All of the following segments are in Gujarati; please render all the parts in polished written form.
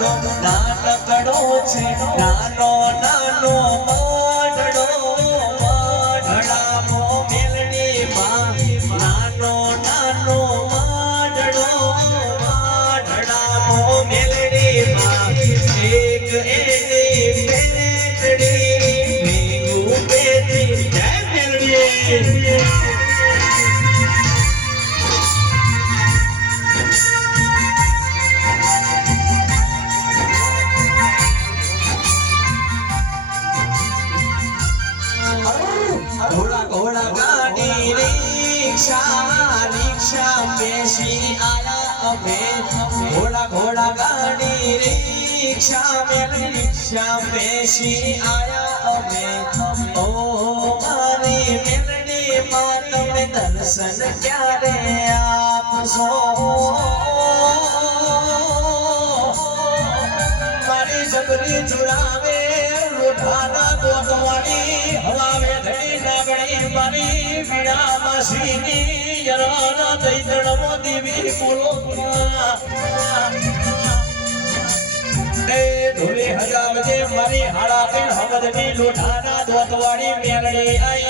નાનકડો છે નાનો નાનો માઢડો માઢડામો મેલડી માં નાનો નાનો માઢડો માઢડામો મેલડી માં એક એની મેલડી ભેગું બેઠી જય મેલડી घोड़ा गाड़ी रिक्शा रिक्शा बेसी आया अबे घोड़ा घोड़ा गाड़ी रिक्शा में रिक्शा बेसी आया अबे ओ मारी मेलडी मां तमे दर्शन क्यारे आपसो मारी जबरी जुड़ावे रुठाना गोदवाड़ी हवावे धड़ी नागड़ी मारी बीड़ा मसीनी यराना दैतण मोदी भी बोलो ए धुले हजाम जे मारी हाड़ा पे हमद भी लुठाना गोदवाड़ी मेलड़ी आई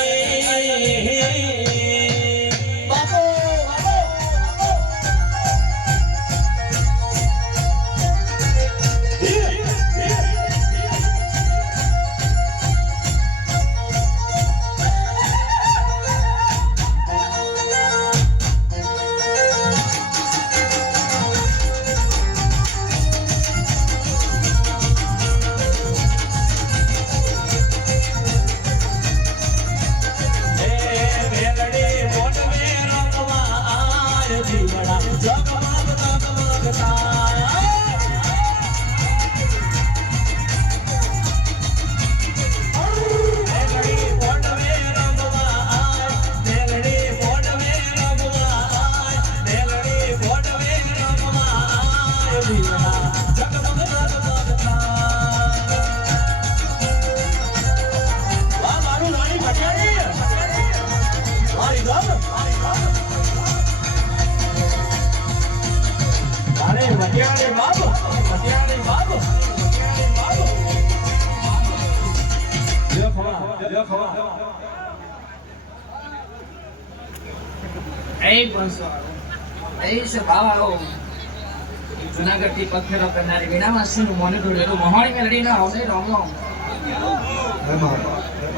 जूनागढ़ की पत्थर करनारी वीणा मासी नु मोने ढोड़ेलो मोहणी मेलडी ना आवसे राम राम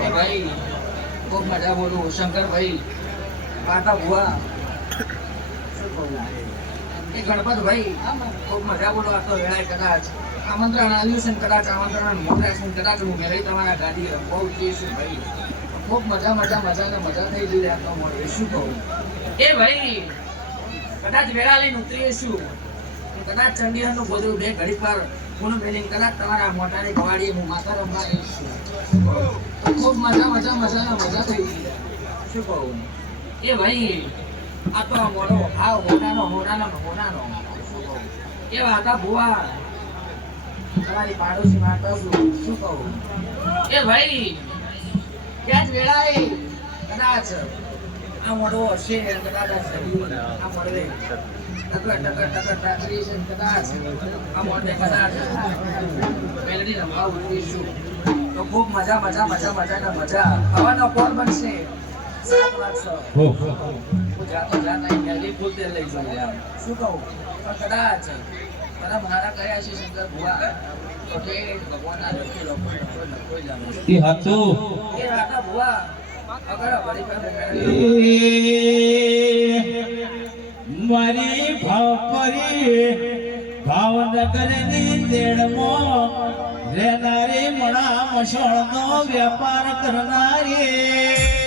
ए भाई खूब मजा बोलो शंकर भाई माता बुआ ए गणपत भाई खूब मजा बोलो आ तो वेळाय कदाच आमंत्रण आल्યું છે કદાચ આમંત્રણ મોકલ્યા છે કદાચ હું મેરે તમારા ગાડી બહુ છું ભાઈ खूब मजा मजा मजा ને મજા થઈ ગઈ આ તો મોરે શું કહું એ ભાઈ કદાચ વેળા લઈને ઉતરીશું કદાચ ચંડીગઢનું બધું બે ઘડી પર કોનું બેલિંગ કદાચ તમારા મોટાની ગવાડીએ હું માતા રમવા આવીશું ખૂબ મજા મજા મજા ને મજા થઈ ગઈ શું કહું એ ભાઈ આ તો મોડો આવ હોનાનો એ વાતા ભુવા તમારી પાડોશી માતા શું કહું એ ભાઈ ક્યાં જ વેળાએ કદાચ આ મોડો હશે કદાચ આ મોડે ટકર ટાકરી છે કદાચ આ મોડે કદાચ મેલડી રમવા ઉઠીશું તો ખૂબ મજા મજા મજા મજા ને મજા હવાનો કોણ બનશે 7 વાગશે હું જાતો મેલડી ફૂલ તેલ લઈ જાઉં યાર શું કહું પણ કદાચ બધા મારા કયા છે શંકર ભુવા તો તે ભગવાનના લખી એ હાચો એ રાકા ભુવા મારી ભાવનગરની તેડમાં રહેનારી મણા મસળનો વેપાર કરનારી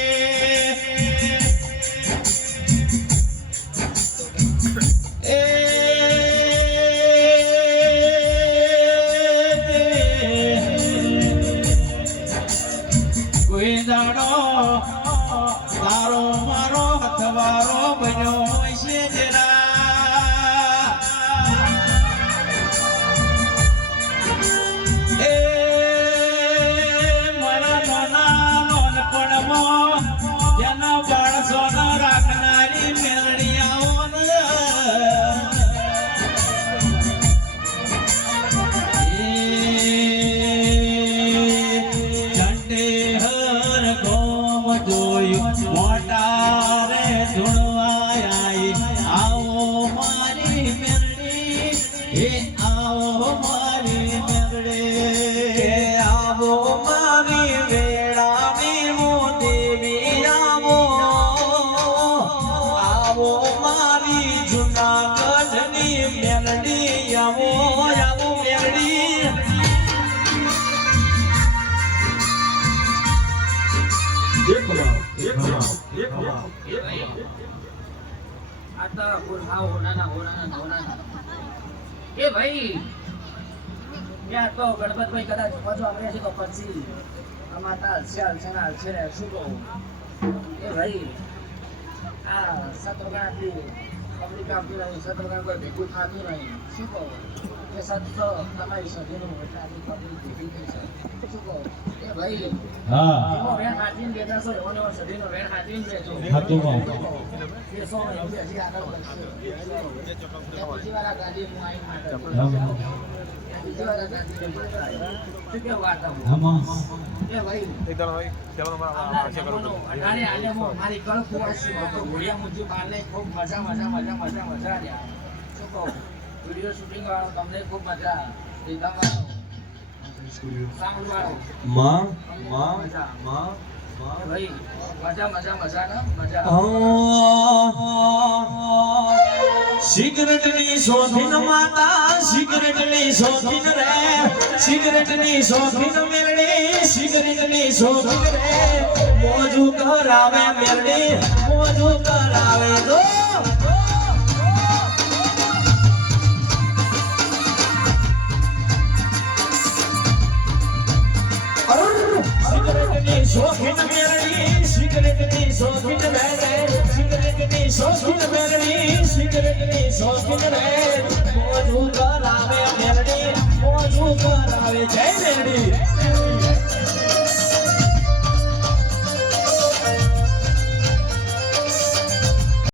કોઈ દાડો તારો મારો હથવારો બન્યો છે જરા એ મારા નાના નાનપણમાં આતા બોલાવો હોનાના એ ભાઈ યા તો ગણપતભાઈ કદાચ પાછો આપણે છે તો પછી અમાતા હલશે ને શું કહું એ ભાઈ આ સત્રગાથી પબ્લિક આવતી નહીં સત્રગા કોઈ ભેગું થતું નહીં શું કહું એ સત્ર તમારી સભ્યનું એટલે આટલી પબ્લિક ભેગી થઈ છે શું કહું એ ભાઈ હા એનો વેણ હાથીને બેઠા છો એનો સભ્યનો વેણ હાથીને બેઠો હાથીમાં. એ સો નહીં હજી આગળ વધશે બીજી વાર આ ગાડી હું આવી માટે બીજી વાર આ ગાડી શું કે વાત આવું આમાં એ ભાઈ મારી કળ કુવાસી હતો ઘોડિયા મુજી પાલે ખૂબ મજા રહ્યા શું કહું વિડીયો શૂટિંગ વાળો તમને ખૂબ મજા લીધા વાળો સાઉન્ડ વાળો માં મજા ભાઈ મજા સિગરેટની શોખીન માતા સિગરેટની શોખીન રે સિગરેટની શોખીન મેરડી સિગરેટની શોખીન રે મોજું કરાવે મેરડી મોજું કરાવે જો સિગરેટની શોખીન મેરડી સિગરેટની શોખીન રે સિગરેટની શોખીન મેરડી સિગરેટની શોખીન રે મોજું કરાવે મેરડી મોજું કરાવે જય